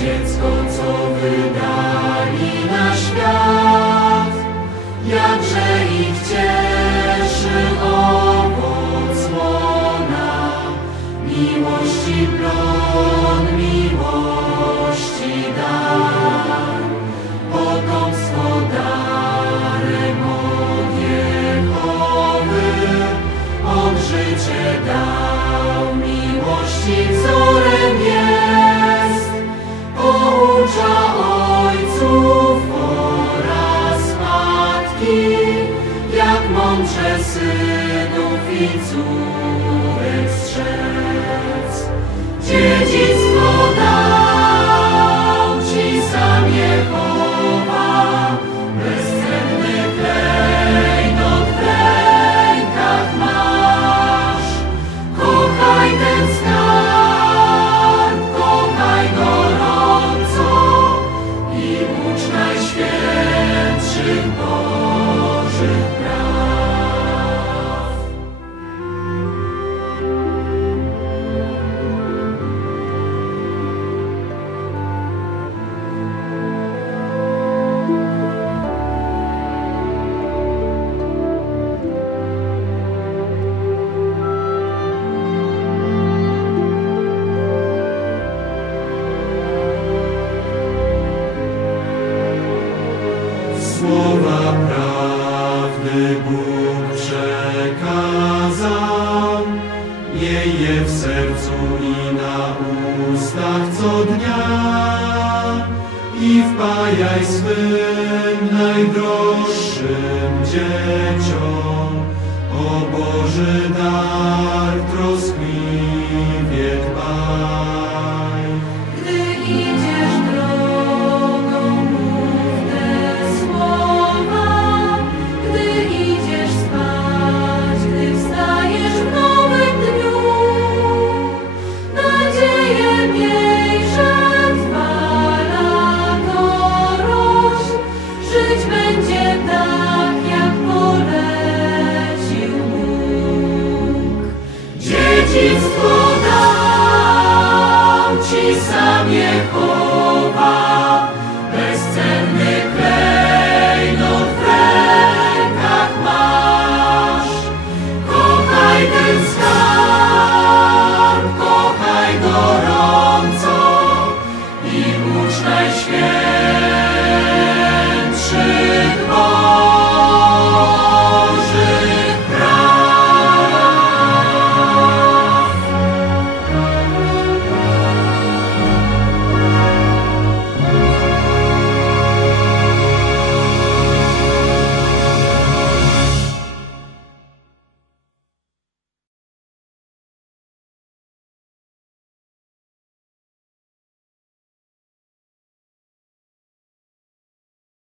dziecko, co wydaje. Mądrze synów i córek strzec. Dziedzictwo dał Ci sam Jehowa, bezcenny klejnot w rękach masz. Kochaj ten skarb, kochaj gorąco i ucz najświętszych Bożych Słowa prawdy Bóg przekazał, miej je w sercu i na ustach co dnia. I wpajaj swym najdroższym dzieciom, o Boży dar Panie bezcenny klejnot w rękach masz. Kochaj ten skarb, kochaj gorąco i ucz najświętszy.